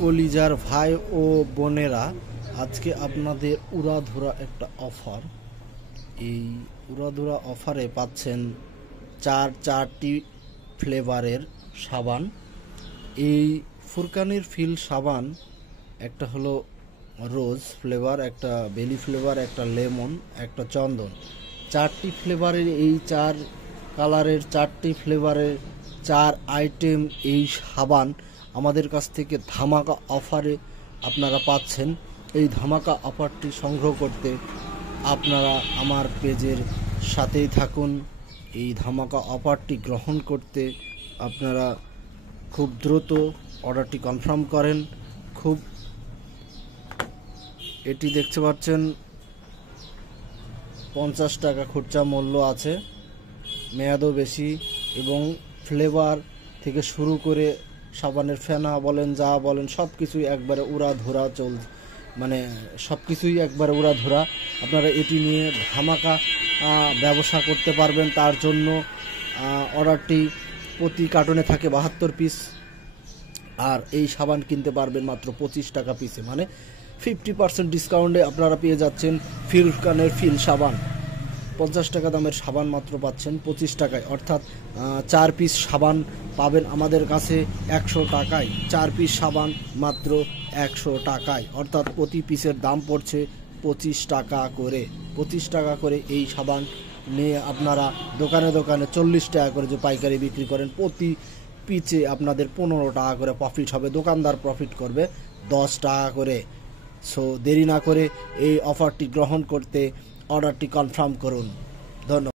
কলিজার ভাই ও বোনেরা, আজকে আপনাদের উড়াধুরা একটা অফার। এই উড়াধুরা অফারে পাচ্ছেন চারটি ফ্লেভারের সাবান। এই ফুরকানির ফিল সাবান, একটা হলো রোজ ফ্লেভার, একটা বেলি ফ্লেভার, একটা লেমন, একটা চন্দন। চারটি ফ্লেভারের এই চার কালারের চারটি ফ্লেভারের চার আইটেম এই সাবান আমাদের কাছ থেকে ধামাকা অফারে আপনারা পাচ্ছেন। এই ধামাকা অফারটি সংগ্রহ করতে আপনারা আমার পেজের সাথেই থাকুন। এই ধামাকা অফারটি গ্রহণ করতে আপনারা খুব দ্রুত অর্ডারটি কনফার্ম করেন। এটি দেখতে পাচ্ছেন 50 টাকা খুচরা মূল্য আছে, মেয়াদও বেশি, এবং ফ্লেভার থেকে শুরু করে সাবানের ফেনা বলেন, যা বলেন, সব কিছুই একবারে উড়াধুরা সব কিছুই একবারে উড়াধুরা। আপনারা এটি নিয়ে ধামাকা ব্যবসা করতে পারবেন। তার জন্য অর্ডারটি প্রতি কার্টনে থাকে 72 পিস, আর এই সাবান কিনতে পারবেন মাত্র 25 টাকা পিসে, 50% ডিসকাউন্টে আপনারা পেয়ে যাচ্ছেন ফুরকানের ফিল সাবান। 50 টাকা দামের সাবান মাত্র পাচ্ছেন 25 টাকায়, অর্থাৎ 4 পিস সাবান পাবেন আমাদের কাছে 100 টাকায়। 4 পিস সাবান মাত্র 100 টাকায়, অর্থাৎ প্রতি পিসের দাম পড়ছে 25 টাকা করে। 25 টাকা করে এই সাবান নিয়ে আপনারা দোকানে দোকানে 40 টাকা করে যে পাইকারি বিক্রি করেন, প্রতি পিচে আপনাদের 15 টাকা করে প্রফিট হবে। দোকানদার প্রফিট করবে 10 টাকা করে। সো দেরি না করে এই অফারটি গ্রহণ করতে অর্ডারটি কনফার্ম করুন। ধন্যবাদ।